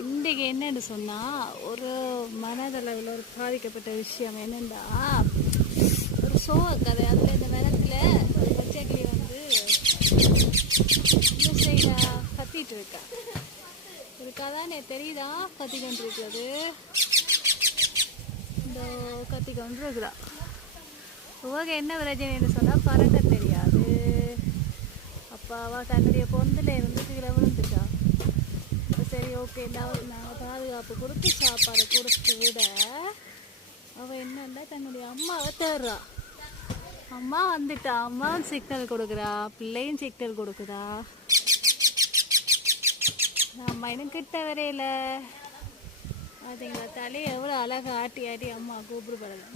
இன்றைக்கு என்னன்னு சொன்னால் ஒரு மனதளவில் ஒரு பாதிக்கப்பட்ட விஷயம் என்னென்னா ஒரு சோக கதை. அதில் இந்த மரத்தில் ஒரு பச்சைக்கிளி வந்து என்ன செய்ய கத்திட்டு இருக்கா. ஒரு கதானே தெரியுதா கத்தி கொண்டு இருக்கிறது. இந்த கத்தி கொண்டு இருக்குதா. உவக என்ன பிரச்சனைன்னு சொன்னால் பறக்க தெரியாது. அப்போ அவள் தன்னுடைய பொந்தில் இருந்து கீழே விழுந்துட்டா. சரி ஓகே நாங்கள் பாதுகாப்பு கொடுத்து சாப்பாடு கொடுத்து விட அவள் என்னன்னா தன்னுடைய அம்மாவை தேடுறா. அம்மா வந்துட்டா. அம்மாவும் சிக்னல் கொடுக்குறா, பிள்ளையும் சிக்னல் கொடுக்குறா. அம்மா இன்னும் கிட்ட வரையில பார்த்தீங்களா, தலையை எவ்வளோ அழகாக ஆட்டி ஆட்டி அம்மா கூப்பிடுபடுது.